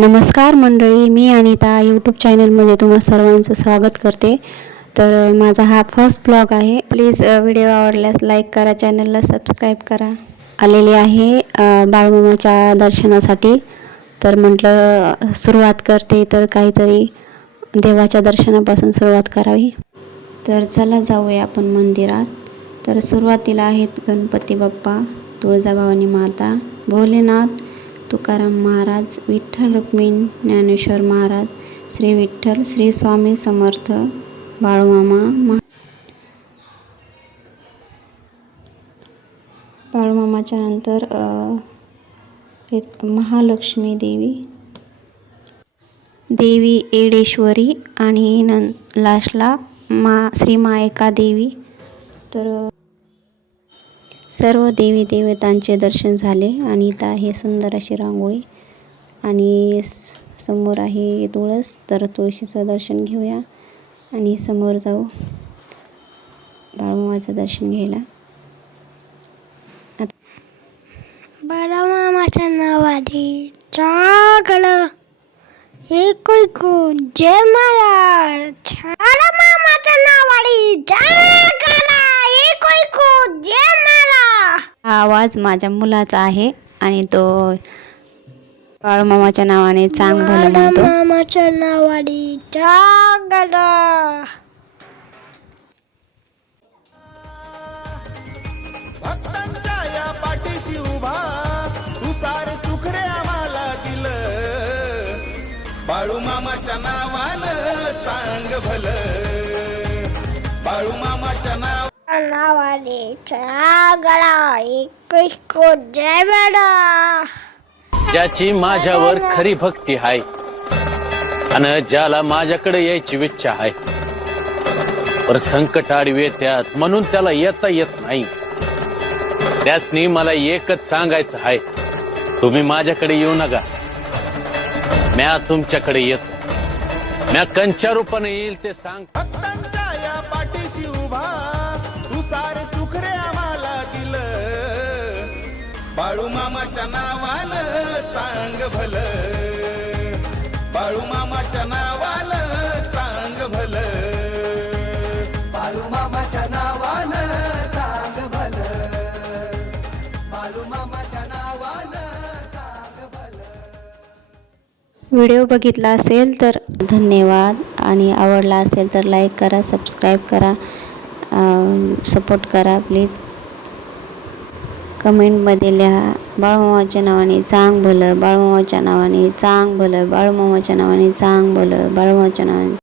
नमस्कार मंडळी मी अनिता यूट्यूब चॅनलमध्ये तुम्हा सर्वांचं स्वागत करते. तर माझा हा फर्स्ट ब्लॉग आहे. प्लीज व्हिडिओ आवडल्यास लाईक करा चॅनलला सबस्क्राईब करा. आलेली आहे बाळमामाच्या दर्शनासाठी. तर म्हटलं सुरुवात करते तर काहीतरी देवाच्या दर्शनापासून सुरुवात करावी. तर चला जाऊया आपण मंदिरात. तर सुरुवातीला आहेत गणपती बाप्पा तुळजाभवानी माता भोलेनाथ तुकाराम महाराज विठ्ठल रुक्मिण ज्ञानेश्वर महाराज श्री विठ्ठल श्री स्वामी समर्थ बाळूमामा महा बाळूमामाच्या नंतर महालक्ष्मी देवी देवी एडेश्वरी आणि न लास्टला मा श्री मायका देवी. तर सर्व देवी देवतांचे दर्शन झाले आणि इथं आहे सुंदर अशी रांगोळी. आणि समोर आहे तुळस तर तुळशीचं दर्शन घेऊया. आणि समोर जाऊ बाळूमामाचं दर्शन घ्यायला. बाळामामाच्या नावाने चागलं एक जय महाराज बाळामामाच्या नावाने जागला एक जय महाराज हा आवाज माझ्या मुलाचा आहे आणि तो बाळूमामाच्या नावाने चांग भलं म्हणतो बाळामामाच्या नावाने जागला भक्तांच्या या पाठीशी उभा तू सारे सुख रे आम्हाला दिलं. बाळू मामाच्या नावानं चांग भल बाळू मामाच्या जय ज्याची माझ्यावर खरी भक्ती आहे आणि ज्याला माझ्याकडे यायची इच्छा आहे. पर संकट आडवी येत्यात म्हणून त्याला येता येत नाही. त्यासनी मला एकच सांगायचं आहे. तुम्ही माझ्याकडे येऊ नका. म्या तुमच्याकडे येतो. म्या कंच्या रूपाने येईल ते सांग. सार सुख रे आम्हाला दिलं. बाळू मामाच्या नावानं चांग भल. बाळू मामाच्या नावानं चांग भल. बाळू मामाच्या नावानं चांग भल. बाळू मामाच्या नावानं चांग भल. व्हिडिओ बघितला असेल तर धन्यवाद. आणि आवडला असेल तर लाईक करा सबस्क्राईब करा. सपोर्ट करा प्लीज कमेंटमध्ये लिहा बाळूमामाच्या नावाने चांग भलं बाळूमामाच्या नावाने चांग भलं बाळूमामाच्या नावाने चांग भलं बाळूमामाच्या नावाने